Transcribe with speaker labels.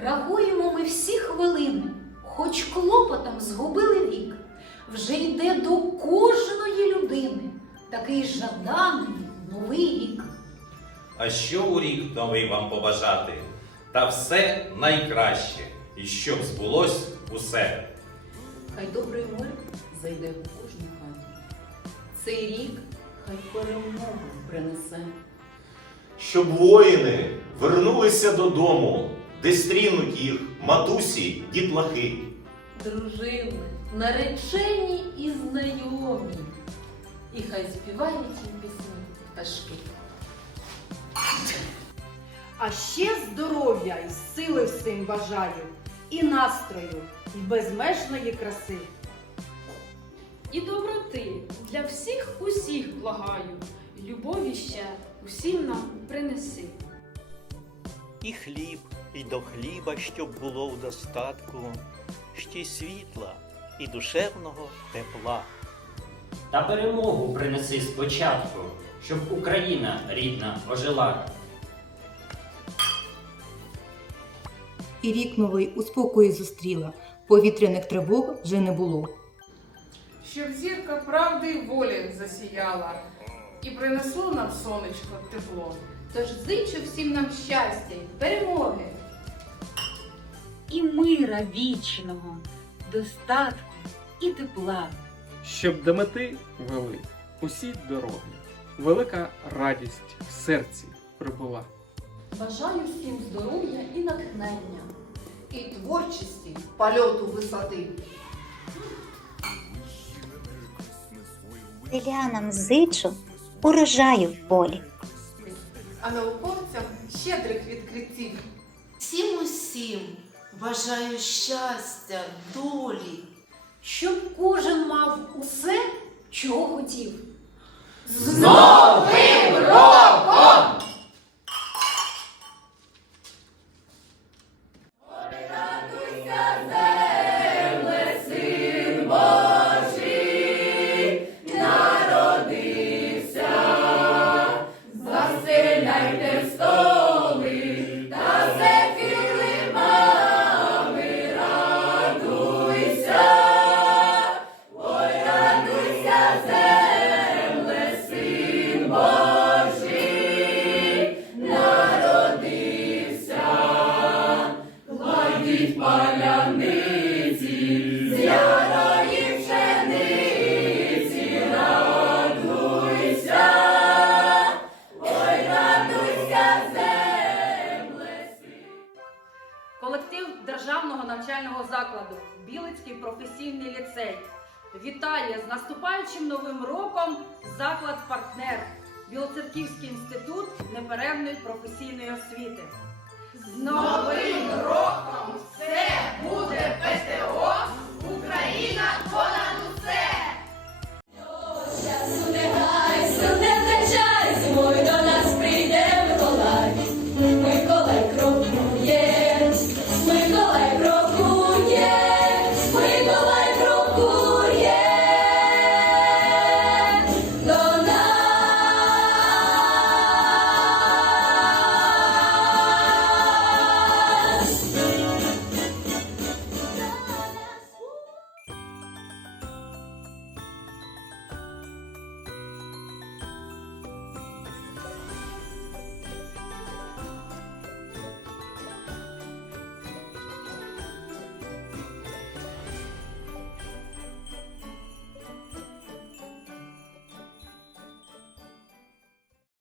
Speaker 1: Рахуємо ми всі хвилини, хоч клопотом згубили вік. Вже йде до кожної людини такий жаданий новий рік.
Speaker 2: А що у рік новий вам побажати? Та все найкраще, і щоб збулось усе.
Speaker 3: Хай добрий мир зайде у кожну хату. Цей рік хай перемогу принесе.
Speaker 4: щоб воїни вернулися додому, де стрінуть їх матусі, дітлахи.
Speaker 3: Дружини, наречені і знайомі. І хай співають їм пісні пташки.
Speaker 5: А ще здоров'я і сили всім бажаю, і настрою, і безмежної краси.
Speaker 6: і доброти для всіх усіх благаю, любові ще усім нам принеси.
Speaker 7: І хліб, і до хліба, щоб було в достатку, ще й світла і душевного тепла.
Speaker 8: Та перемогу принеси спочатку, щоб Україна рідна ожила.
Speaker 9: І рік новий у спокої зустріла, повітряних тривог вже не було.
Speaker 10: щоб зірка правди й волі засіяла і принесло нам сонечко тепло.
Speaker 6: Тож зичу всім нам щастя й перемоги.
Speaker 11: Вічного, достатку і тепла.
Speaker 12: щоб до мети вели усі дороги. Велика радість в серці прибула.
Speaker 3: Бажаю всім здоров'я і натхнення.
Speaker 5: І творчості польоту висоти.
Speaker 13: Селянам зичу урожаю в полі.
Speaker 10: А науковцям щедрих відкриттів.
Speaker 5: Всім усім бажаю щастя, долі.
Speaker 1: Щоб кожен мав усе, чого хотів.
Speaker 10: З
Speaker 5: Державного навчального закладу Білицький професійний ліцей вітає з наступаючим новим роком заклад партнер Білоцерківський інститут неперервної професійної освіти.